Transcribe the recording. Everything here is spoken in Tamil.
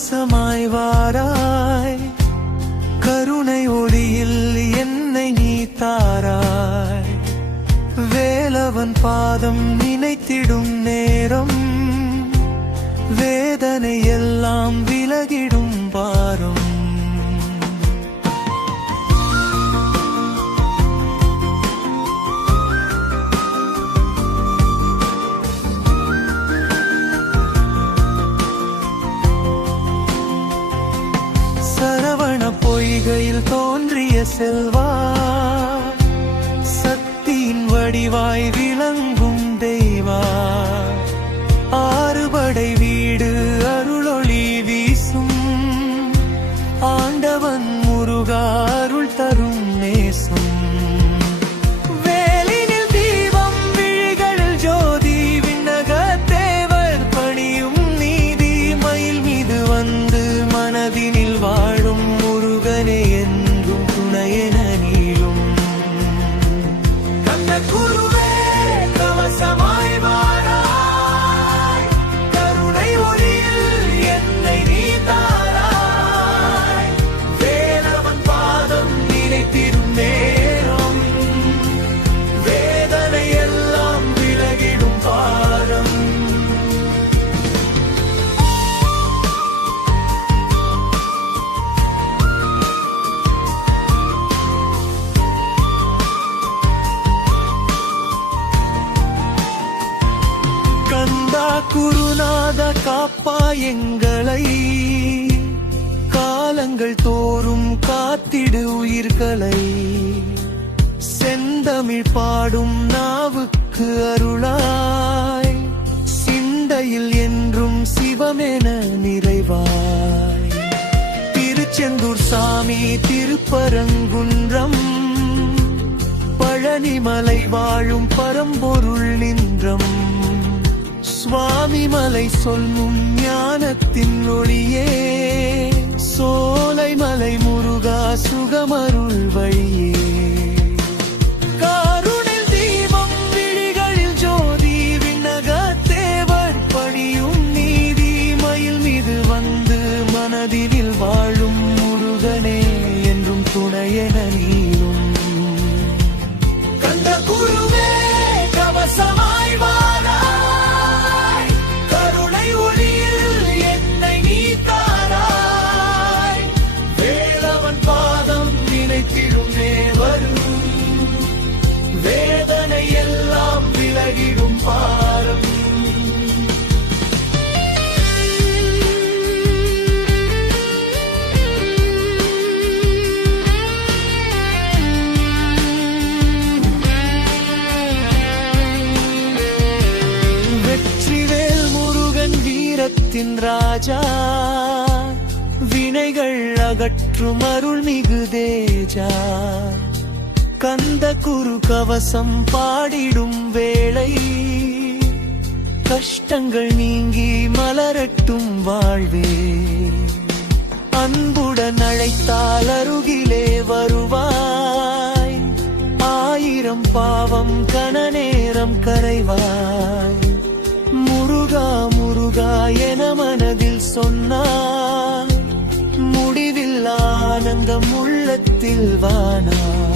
கவசமாய் வாராய், கருணை ஒளியில் என்னை நீ தாராய். வேலவன் பாதம் நினைத்திடும் நேரம், வேதனை எல்லாம் விலகிடும் பாரம். சரவண பொய்கையில் தோன்றிய செல்வா, சக்தியின் வடிவாய் விளங்கும் தெய்வா. ஆறுபடை வீடு அருளொளி வீசும், ஆண்டவன் முருகா அருள் தரும் நேசம். வேலினில் தீபம் விழிகளில் ஜோதி, விண்ணக தேவர் பணியும் நீதி. மயில் மீது வந்து மனதினில் வாழும் முருகனே என்றும் துணையென நீளும். கந்த குருவே கவசமாய் வாராய், கருணை ஒளியில் என்னை நீ தாராய். வேலவன் பாதம் நினைத்திடும் நேரம், வேதனை எல்லாம் விலகிடும் பாரம். கந்தா குருநாத காப்பா எங்களை, காலங்கள் தோறும் காத்திடு உயிர்களை. செந்தமிழ் பாடும் நாவுக்கு அருளாய், சிந்தையில் என்றும் சிவமென நிறைவாய். திருச்செந்தூர் சாமி திருப்பரங்குன்றம், பழனிமலை வாழும் பரம்பொருள் நின்றம். சுவாமி மலை சொல்லும் ஞானத்தின் ஒளியே, சோலை மலை முருகா சுகமருள் வழியே. காருணில் தீபம் விழிகளில் ஜோதி, விண்ணக தேவர் பணியும் நீதி. மயில் மீது வந்து மனதில் வாழும் முருகனே என்றும் துணையென நீளும். கந்த குருவே கவசமாய் வாராய், கருணை ஒளியில் என்னை நீ தாராய். வேலவன் பாதம் நினைத்திடும் நேவரும், வேதனை எல்லாம் விலகிடும் பாரம். வெற்றிவேல் முருகன் வீரத்தின் ராஜா, வினைகள் அகற்றும் அருள்மிகு தேஜா. கந்த குரு கவசம் பாடிடும் வேளை, கஷ்டங்கள் நீங்கி மலரட்டும் வாழ்வே. அன்புடன் அழைத்தால் அருகிலே வருவாய், ஆயிரம் பாவம் கணநேரம் கரைவாய். முருகா முருகா என மனதில் சொன்னாய், முடிவில் ஆனந்தம் உள்ளத்தில் வானாய்.